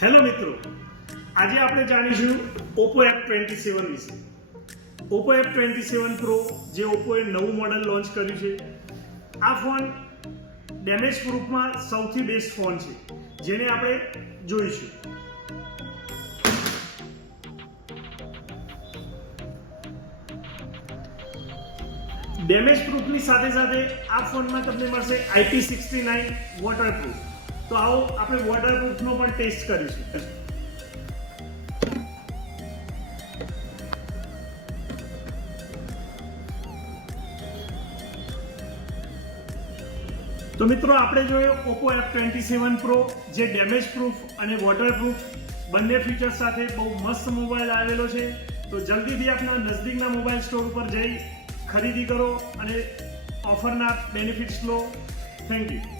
Hello મિત્રો, આજે આપણે જાણીશું Oppo F27 વિશે. Oppo F27 Pro જે ઓપ્પોએ નવું મોડલ લોન્ચ કર્યું છે. આ ફોન ડેમેજ પ્રૂફમાં સૌથી બેસ્ટ ફોન છે, જેને આપણે જોઈશું. ડેમેજ પ્રૂફની સાથે સાથે આ ફોનમાં તમને મળશે IP69 વોટરપ્રૂફ. તો આવો આપણે વોટરપ્રૂફનો પણ ટેસ્ટ કરીશું. તો મિત્રો, આપણે જોયો Oppo F27 Pro જે ડેમેજ પ્રૂફ અને વોટરપ્રૂફ બંને ફીચર્સ સાથે બહુ મસ્ત મોબાઈલ આવેલો છે. તો જલ્દીથી આપના નજદીકના મોબાઈલ સ્ટોર ઉપર જઈ ખરીદી કરો અને ઓફરના બેનિફિટ્સ લો. Thank you.